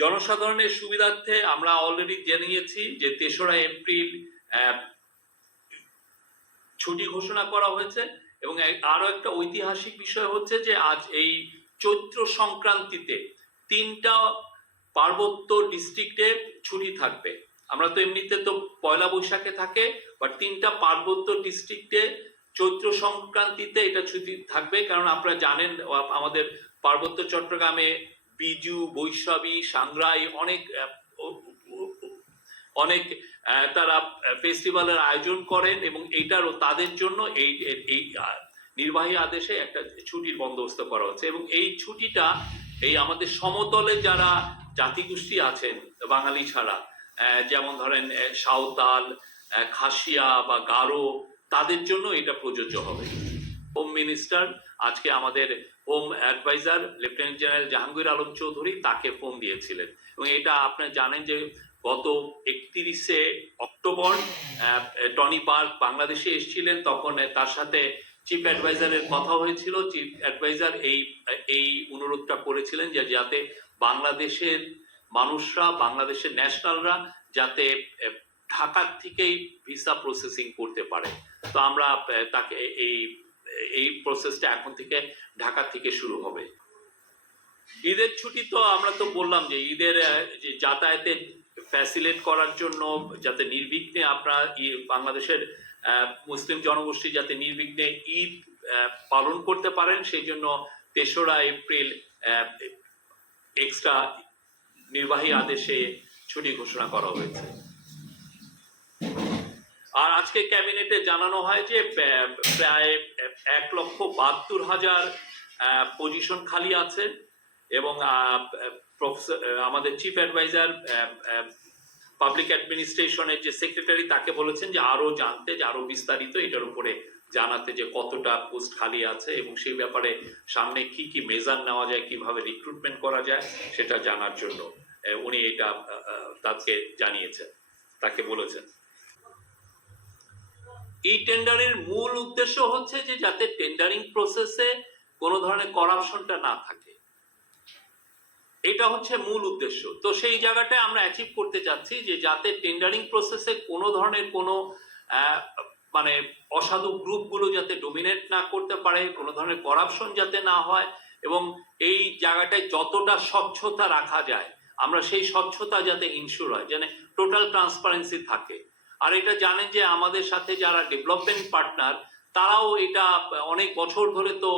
জনসাধারণের সুবিধার্থে আমরা অলরেডি জানিয়েছি যে ৩রা এপ্রিল ছুটি ঘোষণা করা হয়েছে এবং আরো একটা ঐতিহাসিক বিষয় হচ্ছে যে আজ এই চৈত্র সংক্রান্তিতে 3টা পার্বত্য ডিস্ট্রিক্টে ছুটি থাকবে। আমরা তো এমনিতে তো পয়লা বৈশাখে থাকে, বাট 3টা পার্বত্য ডিস্ট্রিক্টে চৈত্র সংক্রান্তিতে এটা ছুটি থাকবে। কারণ আপনারা জানেন আমাদের পার্বত্য চট্টগ্রামে বিজু, বৈশাখী, সাংগ্রাই অনেক তারা ফেস্টিভ্যালের আয়োজন করেন এবং এইটারও তাদের জন্য এই নির্বাহী আদেশে একটা ছুটির বন্দোবস্ত করা হচ্ছে। এবং এই ছুটিটা এই আমাদের সমতলে যারা জাতিগোষ্ঠী আছেন বাঙালি ছাড়া, যেমন ধরেন সাঁওতাল, খাসিয়া বা গারো, তাদের জন্য এটা প্রযোজ্য হবে। হোম মিনিস্টার আজকে আমাদের home advisor lieutenant general Jahangir Alam Chowdhury তাকে ফোন দিয়েছিলেন এবং এটা আপনারা জানেন যে গত 31শে অক্টোবর টনি পার্ক বাংলাদেশে এসেছিলেন, তখন তার সাথে চিফ অ্যাডভাইজারের কথা হয়েছিল। চিফ অ্যাডভাইজার এই অনুরোধটা করেছিলেন যে যাতে বাংলাদেশের মানুষরা, বাংলাদেশের ন্যাশনালরা যাতে ঢাকার থেকেই ভিসা প্রসেসিং করতে পারে। তো আমরা তাকে এই প্রসেসটা এখন থেকে ঢাকা থেকে শুরু হবে। ঈদের ছুটি তো আমরা তো বললাম যে ঈদের যাতায়াতে ফ্যাসিলিটেট করার জন্য যাতে নির্বিঘ্নে আপনারা বাংলাদেশের মুসলিম জনগোষ্ঠী যাতে নির্বিঘ্নে ঈদ পালন করতে পারেন, সেই জন্য 3রা এপ্রিল এক্সট্রা নির্বাহী আদেশে ছুটি ঘোষণা করা হয়েছে। আর আজকে ক্যাবিনেটে জানানো হয় যে প্রায় 1,72,000 পজিশন খালি আছে এবং আমাদের চিফ অ্যাডভাইজার পাবলিক অ্যাডমিনিস্ট্রেশনের যে সেক্রেটারি তাকে বলেছেন যে আরো জানতে, যে আরো বিস্তারিত এটার উপরে জানাতে, যে কতটা পোস্ট খালি আছে এবং সেই ব্যাপারে সামনে কি কি মেজার নেওয়া যায়, কিভাবে রিক্রুটমেন্ট করা যায় সেটা জানার জন্য উনি এটা তাকে জানিয়েছেন, তাকে বলেছেন। এই টেন্ডারের মূল উদ্দেশ্য হচ্ছে যে যাতে টেন্ডারিং প্রসেসে কোনো ধরনের করাপশনটা না থাকে, এটা হচ্ছে মূল উদ্দেশ্য। তো সেই জায়গাটায় আমরা অ্যাচিভ করতে চাচ্ছি যে যাতে টেন্ডারিং প্রসেসে কোনো ধরনের কোনো মানে অসাধু গ্রুপগুলো যাতে ডোমিনেট না করতে পারে, কোনো ধরনের করাপশন যাতে না হয় এবং এই জায়গাটায় যতটা স্বচ্ছতা রাখা যায় আমরা সেই স্বচ্ছতা যাতে ইনশিওর হয়, যেন টোটাল ট্রান্সপারেন্সি থাকে। আর এটা জানেন যে আমাদের সাথে যারা ডেভেলপমেন্ট পার্টনার তারাও এটা অনেক বছর ধরে তো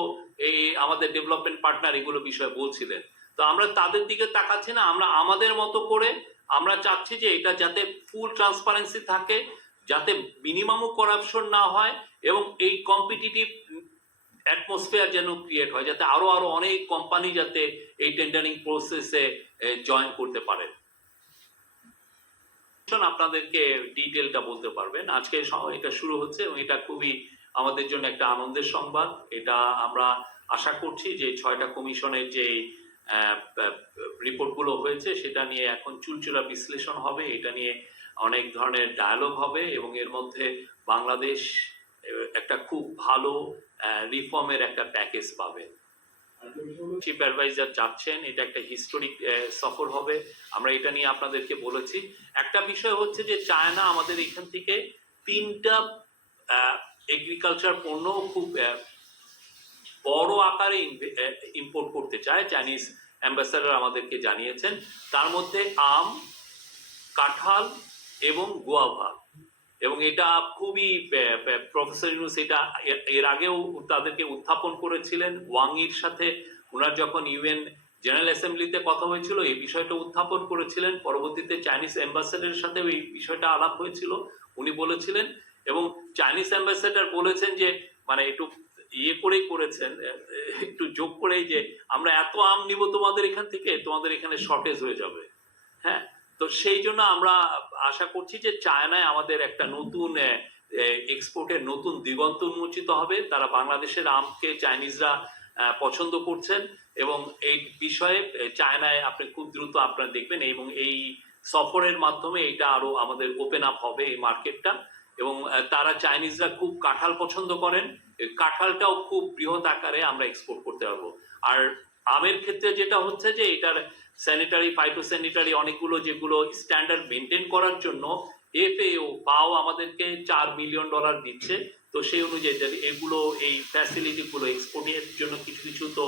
এই আমাদের ডেভেলপমেন্ট পার্টনার এগুলো বিষয়ে বলছিলেন। তো আমরা তাদের দিকে তাকাচ্ছি না, আমরা আমাদের মতো করে আমরা চাচ্ছি যে এটা যাতে ফুল ট্রান্সপারেন্সি থাকে, যাতে মিনিমামও করাপশন না হয় এবং এই কম্পিটিটিভ অ্যাটমসফিয়ার যেন ক্রিয়েট হয়, যাতে আরো অনেক কোম্পানি যাতে এই টেন্ডারিং প্রসেসে জয়েন করতে পারে। আপনাদেরকে ডিটেলটা বলতে পারবেন। আজকে এটা শুরু হচ্ছে এবং এটা খুবই আমাদের জন্য একটা আনন্দের সংবাদ। এটা আমরা আশা করছি যে 6টা কমিশনের যে রিপোর্টগুলো হয়েছে সেটা নিয়ে এখন চুলচুলা বিশ্লেষণ হবে, এটা নিয়ে অনেক ধরনের ডায়ালগ হবে এবং এর মধ্যে বাংলাদেশ একটা খুব ভালো রিফর্মের একটা প্যাকেজ পাবে। চিফ অ্যাডভাইজার যাচ্ছেন, এটা একটা হিস্টোরিক সফর হবে, আমরা এটা নিয়ে আপনাদেরকে বলেছি। একটা বিষয় হচ্ছে যে চায়না আমাদের এখান থেকে 3টা এগ্রিকালচার পণ্য খুব বড় আকারে ইম্পোর্ট করতে চায়, চাইনিজ অ্যাম্বাসাডার আমাদেরকে জানিয়েছেন। তার মধ্যে আম, কাঁঠাল এবং গুয়াভা, এবং এটা খুবই প্রফেসর ইউনুস এটা এর আগেও তাদেরকে উত্থাপন করেছিলেন। ওয়াংইর সাথে ওনার যখন ইউএন জেনারেল অ্যাসেম্বলিতে কথা হয়েছিল এই বিষয়টা উত্থাপন করেছিলেন। পরবর্তীতে চাইনিজ অ্যাম্বাসেডারের সাথে এই বিষয়টা আলাপ হয়েছিল, উনি বলেছিলেন এবং চাইনিজ অ্যাম্বাসেডার বলেছেন যে মানে একটু করেই করেছেন, একটু যোগ করেই যে আমরা এত আম নিব তোমাদের এখান থেকে, তোমাদের এখানে শর্টেজ হয়ে যাবে। হ্যাঁ, তো সেই জন্য আমরা আশা করছি যে চায়নায় আমাদের একটা নতুন এক্সপোর্টের নতুন দিগন্ত উন্মোচিত হবে। তারা বাংলাদেশের আমকে চাইনিজরা পছন্দ করছেন এবং এই বিষয়ে চায়নায় আপনি খুব দ্রুত আপনারা দেখবেন এবং এই সফরের মাধ্যমে এটা আরো আমাদের ওপেন আপ হবে এই মার্কেটটা। এবং তারা চাইনিজরা খুব কাঁঠাল পছন্দ করেন, কাঁঠালটাও খুব বৃহৎ আকারে আমরা এক্সপোর্ট করতে পারবো। আর আমের ক্ষেত্রে যেটা হচ্ছে যে এটার স্যানিটারি ফাইটোস্যানিটারি অনেকগুলো যেগুলো স্ট্যান্ডার্ড মেনটেন করার জন্য এফএও পাও আমাদেরকে $4 মিলিয়ন দিচ্ছে। তো সেই অনুযায়ী এগুলো এই ফ্যাসিলিটিগুলো এক্সপোর্টের জন্য কিছু কিছু তো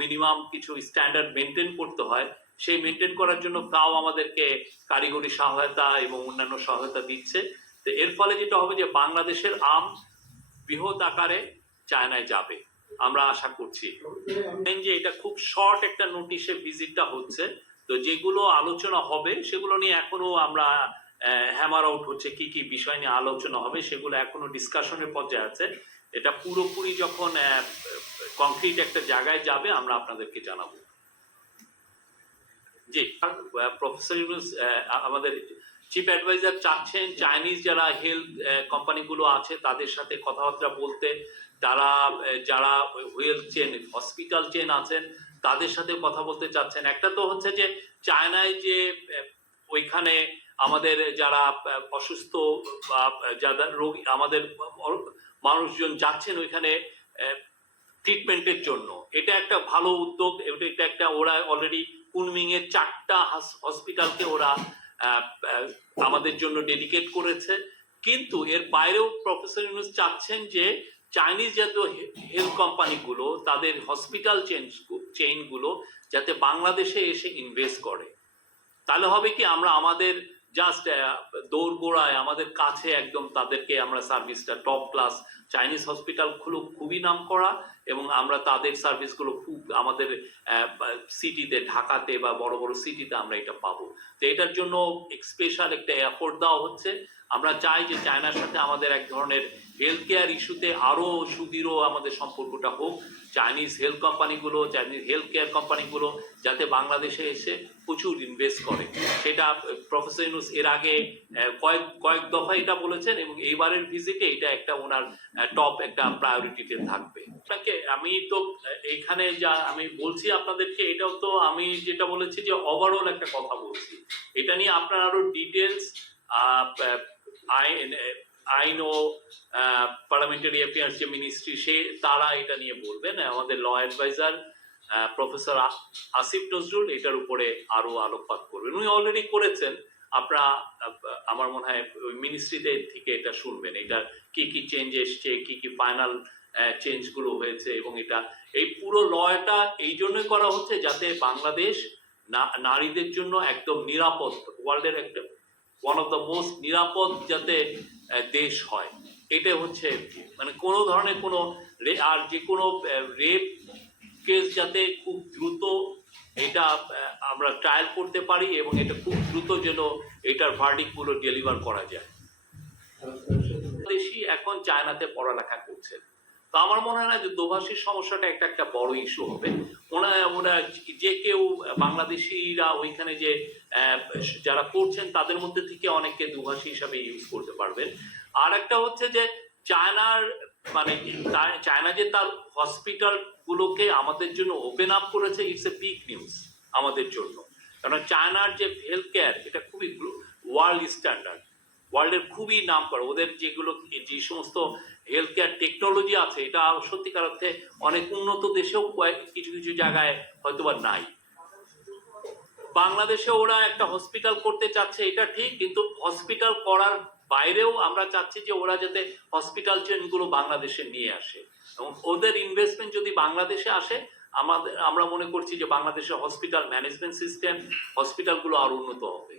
মিনিমাম কিছু স্ট্যান্ডার্ড মেনটেন করতে হয়, সেই মেনটেন করার জন্য তাও আমাদেরকে কারিগরি সহায়তা এবং অন্যান্য সহায়তা দিচ্ছে। তো এর ফলে যেটা হবে যে বাংলাদেশের আম বৃহৎ আকারে চায়নায় যাবে আমরা আশা করছি। যে এটা খুব শর্ট একটা নোটিশে ভিজিটটা হচ্ছে, তো যেগুলো আলোচনা হবে সেগুলো নিয়ে এখনো আমরা হ্যামার আউট হচ্ছে কি কি বিষয় নিয়ে আলোচনা হবে, সেগুলো এখনো ডিসকাশনের পর্যায়ে আছে। এটা পুরোপুরি যখন কংক্রিট একটা জায়গায় যাবে আমরা আপনাদেরকে জানাবো। জি, প্রফেসর ইউনূস আমাদের চিফ অ্যাডভাইজার চাচ্ছেন চাইনিজ যারা হেলথ কোম্পানিগুলো আছে তাদের সাথে কথাবার্তা বলতে, তারা যারা হেলথ চেন হসপিটাল চেন আছেন তাদের সাথে কথা বলতে চাচ্ছেন। একটা তো হচ্ছে যে চায়নায় যে ওইখানে আমাদের যারা অসুস্থ বা যারা রোগী আমাদের মানুষজন যাচ্ছেন ওইখানে ট্রিটমেন্টের জন্য, এটা একটা ভালো উদ্যোগ। এটা একটা ওরা অলরেডি কুনমিং এর 4টা হসপিটালকে ওরা আমাদের জন্য ডেডিকেট করেছে। কিন্তু এর বাইরেও প্রফেসর ইউনূস চাচ্ছেন যে চাইনিজ জাতীয় হেলথ কোম্পানিগুলো তাদের হসপিটাল চেইনগুলো যাতে বাংলাদেশে এসে ইনভেস্ট করে। তাহলে হবে কি আমরা আমাদের জাস্ট দৌড়গোড়ায় আমাদের কাছে একদম তাদেরকে আমরা সার্ভিসটা টপ ক্লাস চাইনিজ হসপিটালগুলো খুবই নাম করা, এবং আমরা তাদের সার্ভিসগুলো খুব আমাদের সিটিতে ঢাকাতে বা বড় বড় সিটিতে আমরা এটা পাবো। তো এটার জন্য স্পেশাল একটা এফোর্ট দেওয়া হচ্ছে। আমরা চাই যে চায়নার সাথে আমাদের এক ধরনের হেলথ কেয়ার ইস্যুতে আরও সুদৃঢ় আমাদের সম্পর্কটা হোক। চাইনিজ হেলথ কোম্পানিগুলো চাইনিজ হেলথ কেয়ার কোম্পানিগুলো যাতে বাংলাদেশে এসে প্রচুর ইনভেস্ট করে, সেটা প্রফেসর ইউনূস এর আগে কয়েক দফা এটা বলেছেন, এবং এইবারের ভিজিটে এটা একটা ওনার টপ একটা প্রায়োরিটিতে থাকবে। আপনাকে আমি তো এইখানে যা আমি বলছি আপনাদেরকে, এটাও তো আমি যেটা বলেছি যে ওভারঅল একটা কথা বলছি, এটা নিয়ে আপনার আরো ডিটেলস আইন ও পার্লামেন্টারি অ্যাফেয়ার্স যে মিনিস্ট্রি তারা এটা নিয়ে বলবেন। আমাদের law advisor professor Asif Nazrul এটার উপরে আরো আলোকপাত করবেন, উনি অলরেডি করেছেন। আপনারা আমার মনে হয় ওই মিনিস্ট্রিতে থেকে এটা শুনবেন, এটা কি কি চেঞ্জ এসছে, কি কি ফাইনাল চেঞ্জ গুলো হয়েছে, এবং এটা এই পুরো লটা এই জন্যই করা হচ্ছে যাতে বাংলাদেশ নারীদের জন্য একদম নিরাপদ, ওয়ার্ল্ডের একটা ওয়ান অফ দ্য মোস্ট নিরাপদ যাতে দেশ হয়। এটা হচ্ছে মানে কোনো ধরনের কোনো আর যে কোনো রেপ কেস যাতে খুব দ্রুত এটা আমরা ট্রায়াল করতে পারি, এবং এটা খুব দ্রুত যেন এটার ভার্ডিক্টগুলো ডেলিভার করা যায়। দেশি এখন চায়নাতে পড়ালেখা করছে, তো আমার মনে হয় না যে দোভাষীর সমস্যাটা একটা বড় ইস্যু হবে। ওরা যে কেউ বাংলাদেশিরা ওইখানে যে যারা করছেন তাদের মধ্যে থেকে অনেককে দুভাষী হিসাবে ইউজ করতে পারবেন। আর একটা হচ্ছে যে চায়নার মানে চায়না যে তার হসপিটাল গুলোকে আমাদের জন্য ওপেন আপ করেছে, ইটস এ বিগ নিউজ আমাদের জন্য। কারণ চায়নার যে হেলথ কেয়ার এটা খুবই ওয়ার্ল্ড স্ট্যান্ডার্ড, ওয়ার্ল্ডের খুবই নাম করা। ওদের যেগুলো যে সমস্ত হেলথ কেয়ার টেকনোলজি আছে এটা সত্যিকার অর্থে অনেক উন্নত দেশেও কিছু কিছু জায়গায় হয়তোবা নাই। বাংলাদেশে ওরা একটা হসপিটাল করতে চাচ্ছে এটা ঠিক, কিন্তু হসপিটাল করার বাইরেও আমরা চাচ্ছি যে ওরা যাতে হসপিটাল চেনগুলো বাংলাদেশে নিয়ে আসে, এবং ওদের ইনভেস্টমেন্ট যদি বাংলাদেশে আসে আমরা মনে করছি যে বাংলাদেশের হসপিটাল ম্যানেজমেন্ট সিস্টেম হসপিটালগুলো আরো উন্নত হবে।